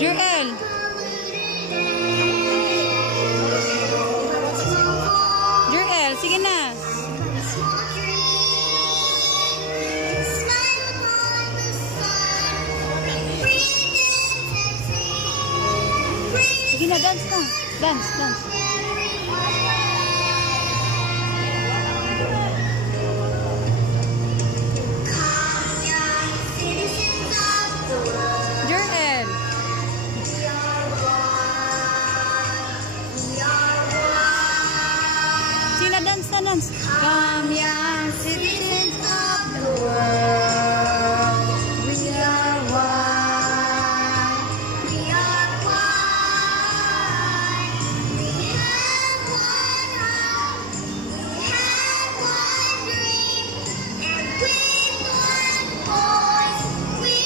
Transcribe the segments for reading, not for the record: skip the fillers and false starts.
Joel. Joel, sige na. Sige na, dance na. Dance, dance. Joel. Sige na, dance na, dance. Come young citizens of the world. We are one. We are one. We have one hope. We have one dream. And with one voice we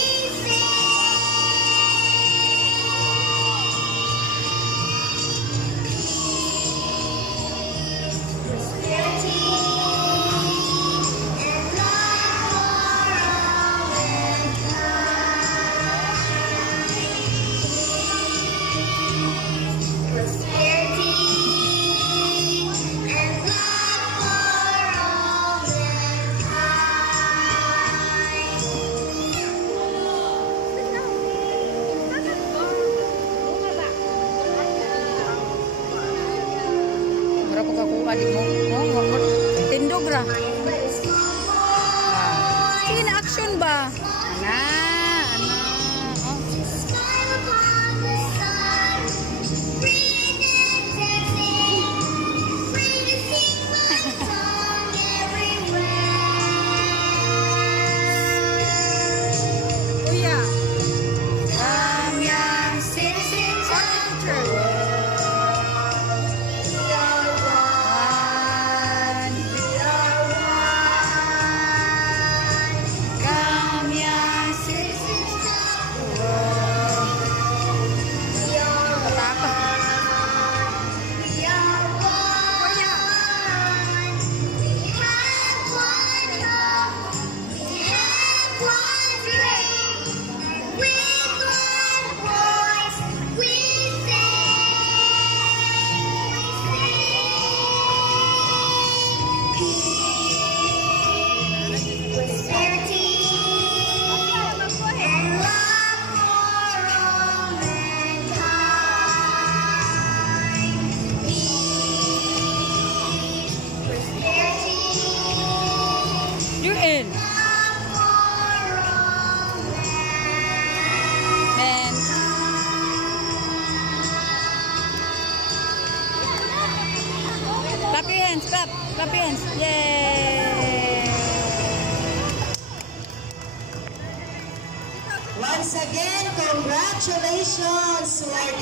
adik mo, tindog ra. Sige na, action ba? You're in. Man. Clap your hands, clap your hands. Yay! Once again, congratulations to our